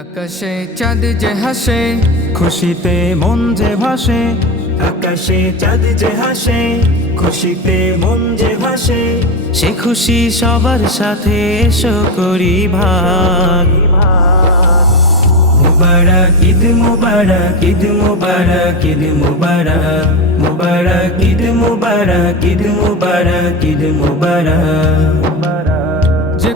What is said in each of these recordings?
আকাশে চাঁদ যে হাসে খুশিতে মন যে ভাসে। আকাশে চাঁদ যে হাসে খুশিতে মন যে ভাসে। সে খুশি সবার সাথে এসো করি ভাগ। মুবারক ঈদ মুবারক ঈদ মুবারক ঈদ মুবারক। মুবারক ঈদ মুবারক ঈদ মুবারক ঈদ মুবারক।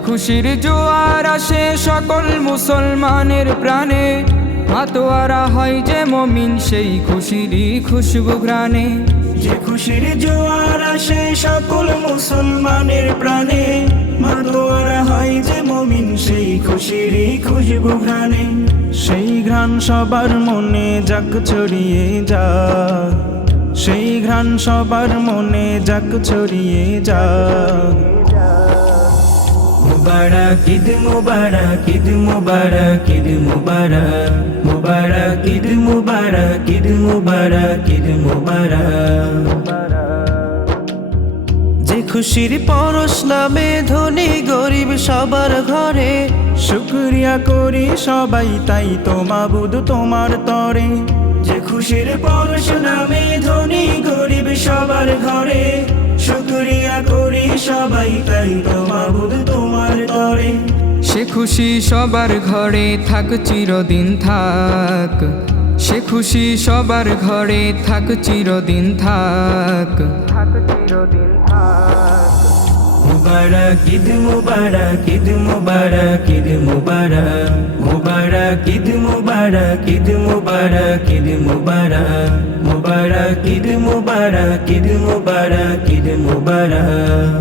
খুশির জোয়ার আসে সকল মুসলমানের প্রাণে। মাতোয়ারা হয় যে মমিন, সেই খুশিরই খুশবু ঘ্রাণে। যে খুশির জোয়ার আসে সকল মুসলমানের প্রাণে। মাতোয়ারা হয় যে মমিন, সেই খুশিরই খুশবু ঘ্রাণে। সেই ঘ্রাণ সবার মনে যাক ছড়িয়ে যা সেই ঘ্রাণ সবার মনে যাক ছড়িয়ে ঈদ মুবারক, ঈদ মুবারক ঈদ মুবারক মুবারক, ঈদ মুবারক ঈদ মুবারক ঈদ মুবারক। যে খুশির পরশ নামে ধনী গরিব সবার ঘরে, শুক্রিয়া করি সবাই তাই তো মাবুদ তোমার তরে। যে খুশির পরশ নামে ধনী গরিব সবার ঘরে, শুকরিয়া করি সবাই তাই খুশি সবার ঘরে থাক চিরদিন থাক। সে খুশি সবার ঘরে থাক চিরদিন থাক। থাক চিরদিন থাক। মুবারক ঈদ মুবারক ঈদ মুবারক ঈদ মুবারক। মুবারক ঈদ মুবারক ঈদ মুবারক ঈদ মুবারক। মুবারক ঈদ মুবারক ঈদ মুবারক ঈদ মুবারক।